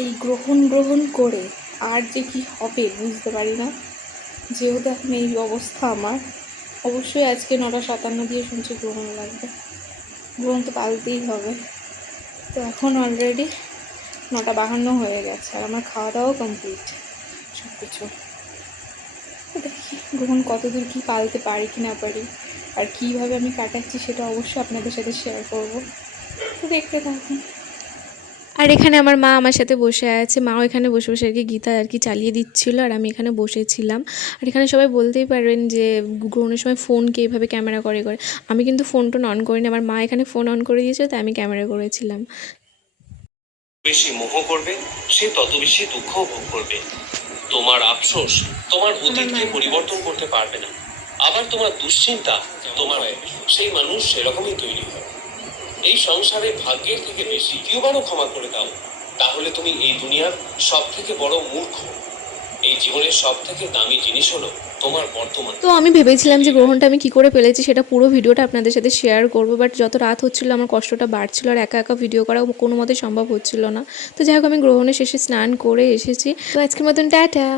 এই গ্রহণ গ্রহণ করে আর যে কি হবে বুঝতে পারি না। যেহেতু এখন এই অবস্থা আমার, অবশ্যই আজকে নটা সাতান্ন দিয়ে শুনছি গ্রহণ লাগবে। গ্রহণ তো পালতেই হবে। তো এখন অলরেডি নটা বাহান্ন হয়ে গেছে আর আমার খাওয়া দাওয়াও কমপ্লিট সব কিছু দেখি গ্রহণ কতদূর কী পালতে পারি কি না পারি, আর কীভাবে আমি কাটাচ্ছি সেটা অবশ্যই আপনাদের সাথে শেয়ার করব। তো দেখতে থাকুন। আর এখানে আমার মা আমার সাথে বসে আছে। মাও এখানে বসে বসে আর কি গীতা আর কি চালিয়ে দিচ্ছিল আর আমি এখানে বসেছিলাম। আর এখানে সবাই বলতেই পারবেন যে গ্রহণের সময় ফোনকে এইভাবে ক্যামেরা করে করে। আমি কিন্তু ফোন টোন অন করিনি। আমার মা এখানে ফোন অন করে দিয়েছিল তাই আমি ক্যামেরা করেছিলাম। বেশি মোহ করবে সে তত বেশি দুঃখ ভোগ করবে। তোমার আফসোস তোমার অতীতকে পরিবর্তন করতে পারবে না। আবার তোমার দুশ্চিন্তা তোমার সেই মানুষ সেরকমই তৈরি হয়। এই সংসারে ভাগ্যের থেকে বেশি দ্বিতীয়বারও ক্ষমা করে দাও। তাহলে তুমি এই দুনিয়ার সব থেকে বড় মূর্খ। এই জীবনের সব থেকে দামি জিনিস হলো তোমার বর্তমান। তো আমি ভেবেছিলাম যে গ্রহণটা আমি কী করে ফেলেছি সেটা পুরো ভিডিওটা আপনাদের সাথে শেয়ার করব বাট যত রাত হচ্ছিল আমার কষ্টটা বাড়ছিল আর একা একা ভিডিও করা কোনো মতে সম্ভব হচ্ছিল না। তো যাই হোক, আমি গ্রহণের শেষে স্নান করে এসেছি। তো আজকের মতন, টাটা!